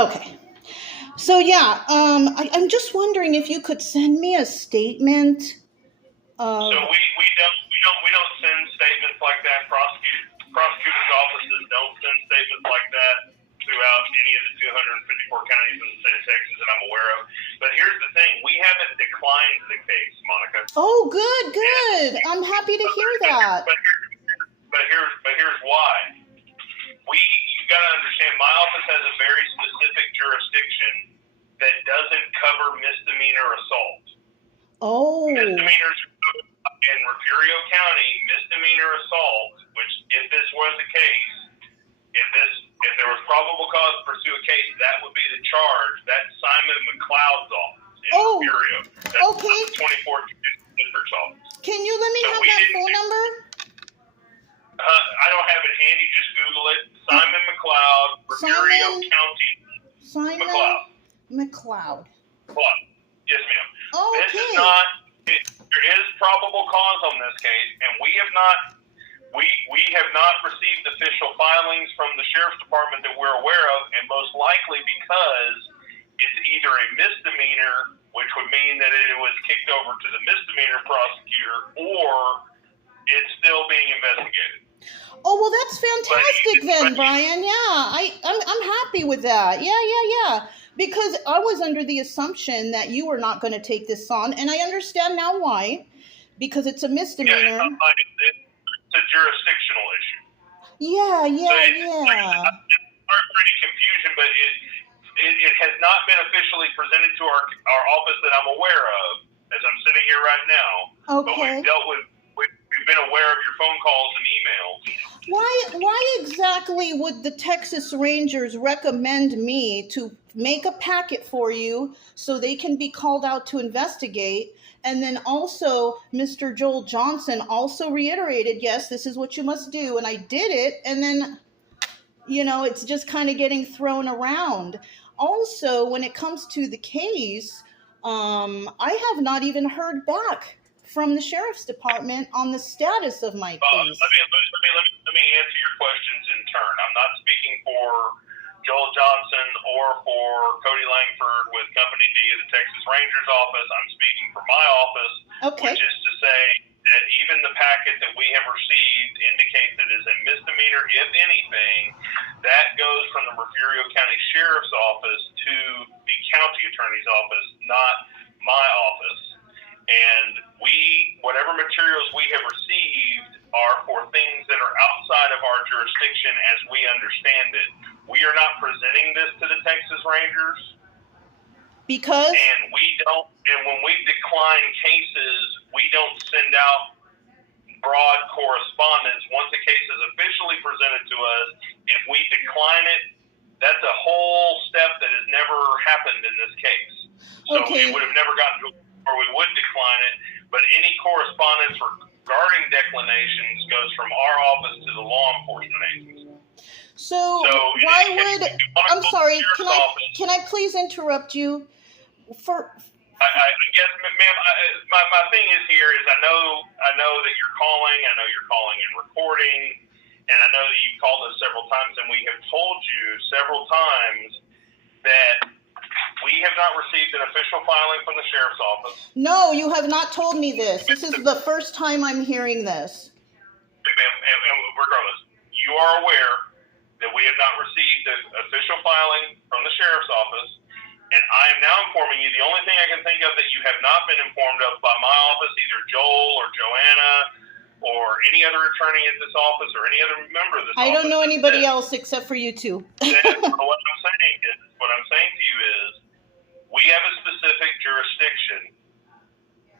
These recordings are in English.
Okay. So yeah, I'm just wondering if you could send me a statement So of. we don't send statements like that. Prosecutors' offices don't send statements like that throughout any of the 254 counties in the state of Texas that I'm aware of. But here's the thing: we haven't declined the case, Monica. Oh, good, good. I'm happy to hear that. But here's why. You've got to understand, my office has a very specific jurisdiction that doesn't cover misdemeanor assault. Oh, Misdemeanors in Refugio County, misdemeanor assault, which if this was the case, if there was probable cause to pursue a case, that would be the charge. That's Simon McLeod's office in Refugio. That's okay. the 24th District's office. Can you let me have that phone number? I don't have it handy. Just Google it. Simon McLeod, Refugio County. Simon McLeod. Yes, ma'am. Oh, okay. This is not. There is probable cause on this case, and we have not received official filings from the sheriff's department that we're aware of, and most likely because it's either a misdemeanor, which would mean that it was kicked over to the misdemeanor prosecutor, or it's still being investigated. Oh, well, that's fantastic then, Brian. Yeah, I'm happy with that. Yeah. Because I was under the assumption that you were not going to take this on, and I understand now why. Because it's a misdemeanor. Yeah, it's a jurisdictional issue. Yeah. Sorry for any confusion, but it has not been officially presented to our office that I'm aware of, as I'm sitting here right now. Okay. But we've been aware of your phone calls and emails. Why exactly would the Texas Rangers recommend me to make a packet for you so they can be called out to investigate? And then also Mr. Joel Johnson also reiterated, yes, this is what you must do. And I did it. And then, it's just kind of getting thrown around. Also, when it comes to the case, I have not even heard back from the sheriff's department on the status of my case. Let me answer your questions in turn. I'm not speaking for Joel Johnson or for Cody Langford with Company D of the Texas Rangers office. I'm speaking for my office, Okay. Which is to say that even the packet that we have received indicates that it is a misdemeanor, if anything, that goes from the Refugio County Sheriff's Office to the county attorney's office, not my office. And whatever materials we have received are for things that are outside of our jurisdiction as we understand it. We are not presenting this to the Texas Rangers. Because? And when we decline cases, we don't send out broad correspondence. Once a case is officially presented to us, if we decline it, that's a whole step that has never happened in this case. So Okay. we would have never gotten to or we would decline it, but any correspondence regarding declinations goes from our office to the law enforcement agency. So why would, I'm sorry, can I please interrupt you? I guess, ma'am, my thing is here is I know that you're calling, I know you're calling and recording, and I know that you've called us several times, and we have told you several times that we have not received an official filing from the sheriff's office. No, you have not told me this. This is the first time I'm hearing this. And regardless, you are aware that we have not received an official filing from the sheriff's office, and I am now informing you, the only thing I can think of that you have not been informed of by my office, either Joel or Joanna or any other attorney at this office or any other member of this office. I don't know anybody else except for you two. What I'm saying to you is, we have a specific jurisdiction,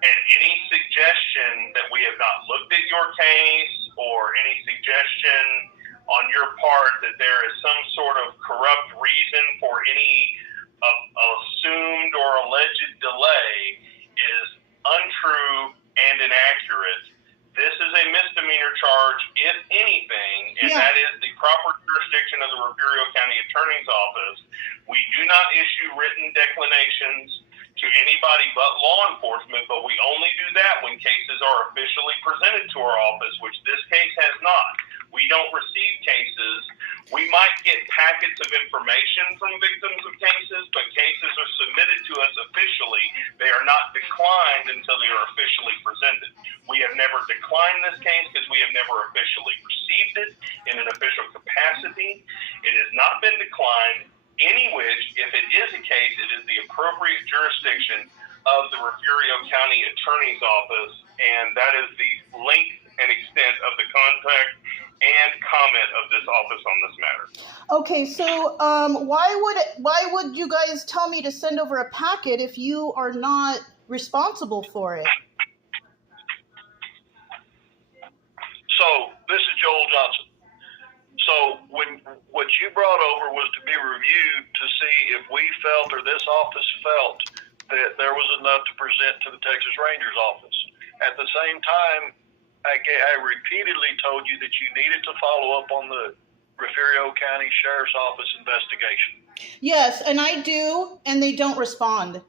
and any suggestion that we have not looked at your case or any suggestion on your part that there is some sort of corrupt reason for any assumed or alleged delay is untrue and inaccurate. This is a misdemeanor charge, if anything, and that is the proper jurisdiction of the Refugio County Attorney's Office. We do not issue written declinations to anybody but law enforcement, but we only do that when cases are officially presented to our office, which this case has not. We don't receive cases We might get packets of information from victims of cases, but cases are submitted to us officially. They are not declined until they are officially presented. We have never declined this case because we have never officially received it in an official capacity. It has not been declined, any which, if it is a case, it is the appropriate jurisdiction of the Refugio County Attorney's Office, and that is the length and extent of the contact and comment of this office on this matter. Okay, so why would you guys tell me to send over a packet if you are not responsible for it? So this is Joel Johnson. So what you brought over was to be reviewed to see if we felt or this office felt that there was enough to present to the Texas Rangers office. At the same time, I repeatedly told you that you needed to follow up on the Refugio County Sheriff's Office investigation. Yes, and I do, and they don't respond. Well,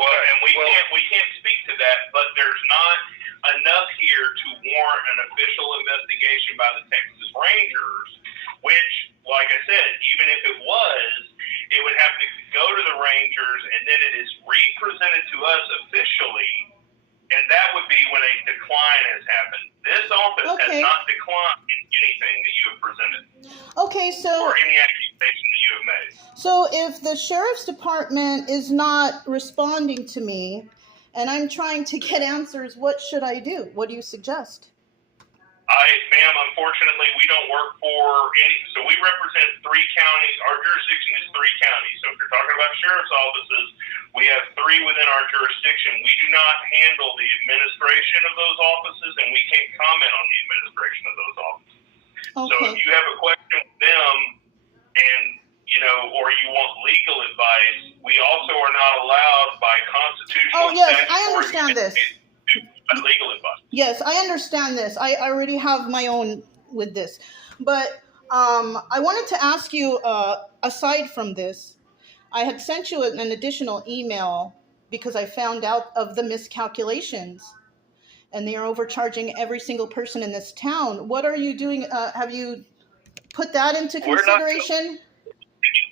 and we can't speak to that, but there's not enough here to warrant an official investigation by the Texas Rangers, which, like I said, even if it was, it would have to go to the Rangers, and then it is re-presented to us officially, and that would be when a decline has happened. This office has not declined anything that you have presented. Okay, so... Or any accusation that you have made. So if the Sheriff's Department is not responding to me, and I'm trying to get answers, what should I do? What do you suggest? Ma'am, unfortunately, we don't work for any, so we represent 3 counties. Our jurisdiction is 3 counties. So if you're talking about sheriff's offices, we have 3 within our jurisdiction. We do not handle the administration of those offices, and we can't comment on the administration of those offices. Okay. So if you have a question with them, and or you want legal advice, we also are not allowed by constitutional. Oh yes, I understand this. Legal advice. Yes, I understand this. I already have my own with this. But I wanted to ask you, aside from this, I had sent you an additional email because I found out of the miscalculations. And they are overcharging every single person in this town. What are you doing? Have you put that into consideration?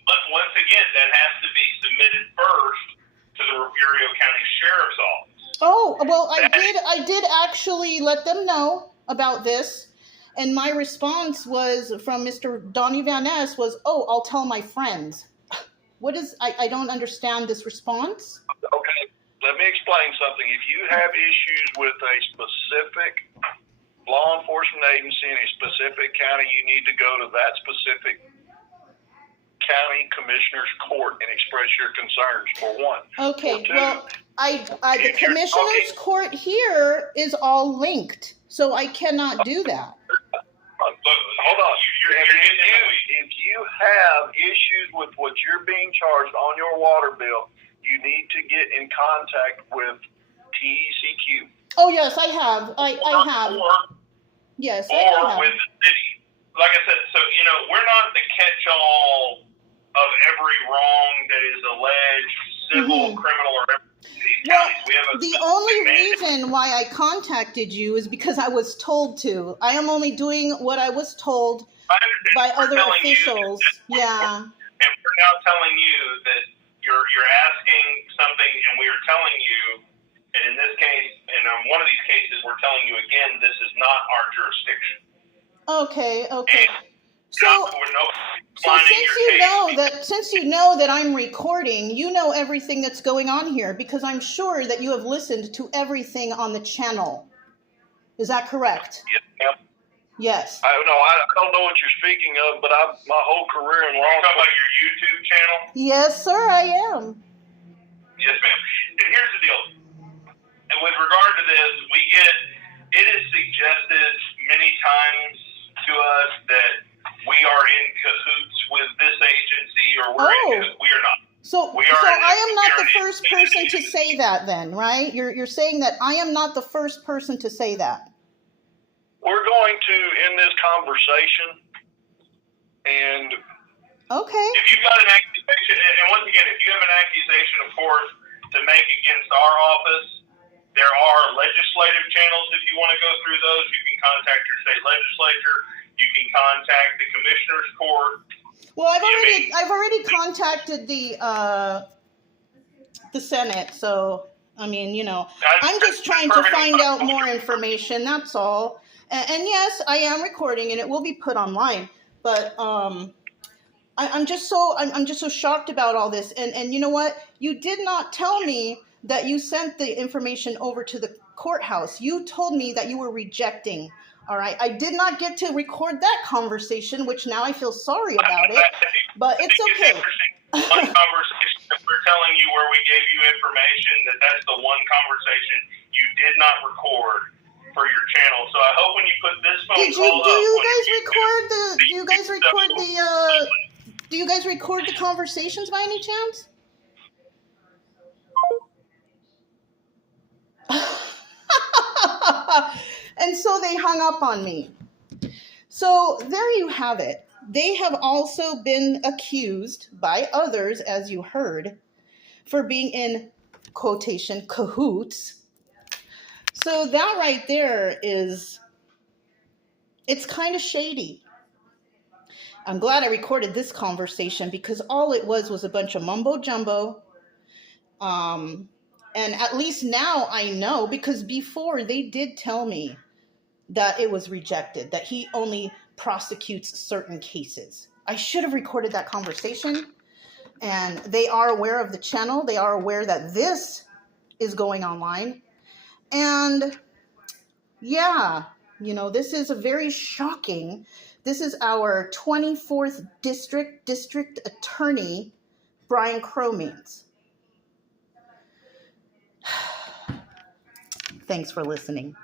But once again, that has to be submitted first to the Refugio County Sheriff's Office. Oh, well, I did actually let them know about this, and my response was from Mr. Donnie Van Ness was, "Oh, I'll tell my friends." What is? I don't understand this response. Okay, let me explain something. If you have issues with a specific law enforcement agency in a specific county, you need to go to that specific county commissioner's court and express your concerns, for one. Okay, for two, well, the commissioner's court here is all linked, so I cannot do that. Hold on. If you have issues with what you're being charged on your water bill, you need to get in contact with TECQ. Oh yes, I have. I have. Yes, I have. Or with the city. Like I said, so we're not the catch-all of every wrong that is alleged, civil, criminal, or these counties. We have the only reason why I contacted you is because I was told to. I am only doing what I was told by other officials. Yeah. And we're now telling you that you're asking something, and we are telling you, and in this case, and in one of these cases, we're telling you again, this is not our jurisdiction. Okay. So since you know that I'm recording, you know everything that's going on here because I'm sure that you have listened to everything on the channel. Is that correct? Yes, ma'am. Yes. I don't know what you're speaking of, but my whole career in law. You're talking about your YouTube channel? Yes, sir, I am. Yes, ma'am. And here's the deal. And with regard to this, it is suggested many times to us that we are in cahoots with this agency, or we are not. So I am not the first person to say that then, right? You're saying that I am not the first person to say that. We're going to end this conversation, and okay. If you've got an accusation, and once again, if you have an accusation, of course, to make against our office, there are legislative channels. If you want to go through those, you can contact your state legislature. You can contact the Commissioner's Court. Well, I've already contacted the Senate, so I mean, you know, I'm just trying to find out more information. That's all. And yes, I am recording, and it will be put online. But I'm just so shocked about all this. And you know what? You did not tell me that you sent the information over to the courthouse. You told me that you were rejecting. All right. I did not get to record that conversation, which now I feel sorry about it. But it's okay. One conversation that we're telling you where we gave you information that's the one conversation you did not record for your channel. So I hope when you put this phone call up, do you guys record the conversations by any chance? And so they hung up on me. So there you have it. They have also been accused by others, as you heard, for being in quotation cahoots. So that right there it's kind of shady. I'm glad I recorded this conversation because all it was a bunch of mumbo jumbo. And at least now I know, because before they did tell me that it was rejected, that he only prosecutes certain cases. I should have recorded that conversation. And they are aware of the channel. They are aware that this is going online. And yeah, you know, this is a very shocking. This is our 24th district attorney, Brian Cromeens. Thanks for listening.